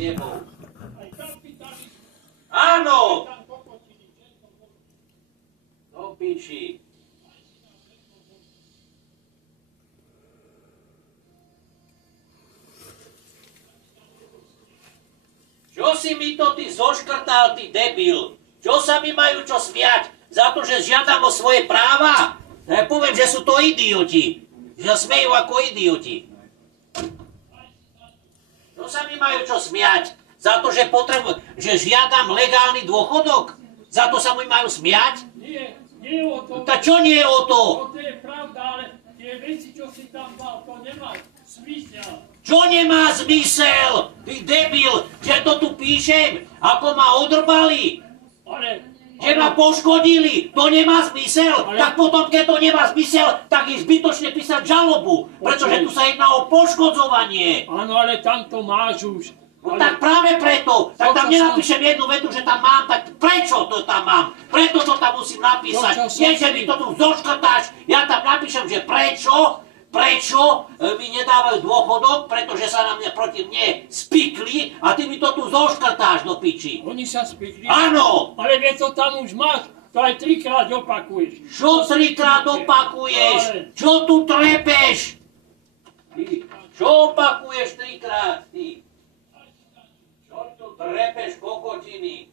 tebou. Áno! Do piči. Čo si mi to ty zoškrtal, ty debil? Čo sa mi majú čo smiať? Za to, že žiadam o svoje práva? Ja poviem, že sú to idioti. Že smejú ako idioti. Čo sa mi majú čo smiať? Za to, že žiadam legálny dôchodok? Za to sa mi majú smiať? Nie, nie o to. Tak čo nie o to? To je pravda, ale tie veci, čo si tam dal, to nemá zmysel. Čo nemá zmysel? Ty debil, že to tu píšem, ako ma odrbali. Že ma poškodili, to nemá zmysel. Tak potom, keď to nemá zmysel, tak je zbytočne písať žalobu. Pretože tu sa jedná o poškodzovanie. Áno, ale tam to máš už. No tak práve preto, tak tam nenapíšem jednu vetu, že tam mám, tak prečo to tam mám? Preto to tam musím napísať. Nie, že mi to tu zoškrtáš, ja tam napíšem, že prečo mi nedávajú dôchodok, pretože sa na mňa proti mne spikli a ty mi to tu zoškrtáš do piči. Oni sa spikli? Áno! Ale vie, to tam už máš, to aj 3-krát opakuješ. Čo 3-krát opakuješ? Čo tu trepeš? Čo opakuješ 3-krát, ty? Čo tu trepeš, kokotiny?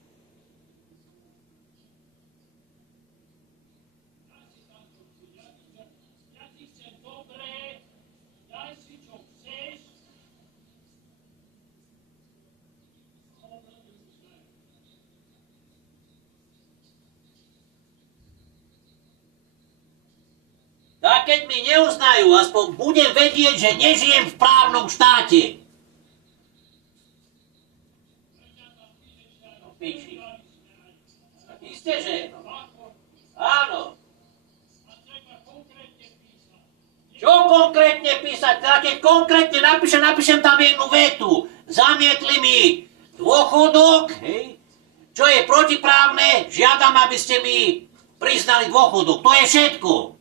A keď mi neuznajú, aspoň budem vedieť, že nežijem v právnom štáte. No piči. Isté, že? Áno. Čo konkrétne písať? Teda keď konkrétne napíšem tam jednu vetu. Zamietli mi dôchodok, hej? Čo je protiprávne, žiadam, aby ste mi priznali dôchodok. To je všetko.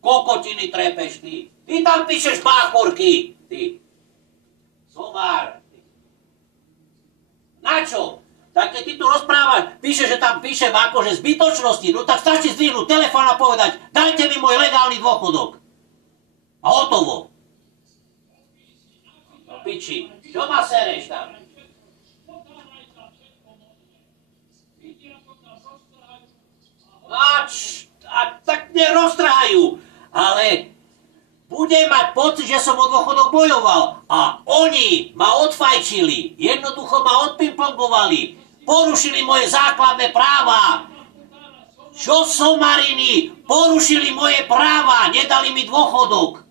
Kokotiny trepeš, ty. Ty tam píšeš báchorky, ty. Somár. Na čo? Tak keď ty tu rozprávaš, píšeš, že tam píšem akože zbytočnosti, no tak stačí zdvihnúť telefón a povedať, dajte mi môj legálny dôchodok. A hotovo. No piči, čo ma sereš tam? A tak neroztrhajú. Ale budem mať pocit, že som o dôchodok bojoval. A oni ma odfajčili. Jednoducho ma odpimpongovali. Porušili moje základné práva. Čo somariny? Porušili moje práva. Nedali mi dôchodok.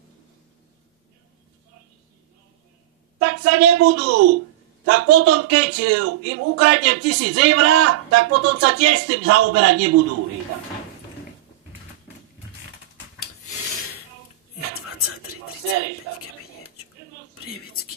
Tak sa nebudú. Tak potom, keď im ukradnem 1000 eur, tak potom sa tiež s tým zaoberať nebudú. Je 23:30, keby niečo. Prievicky.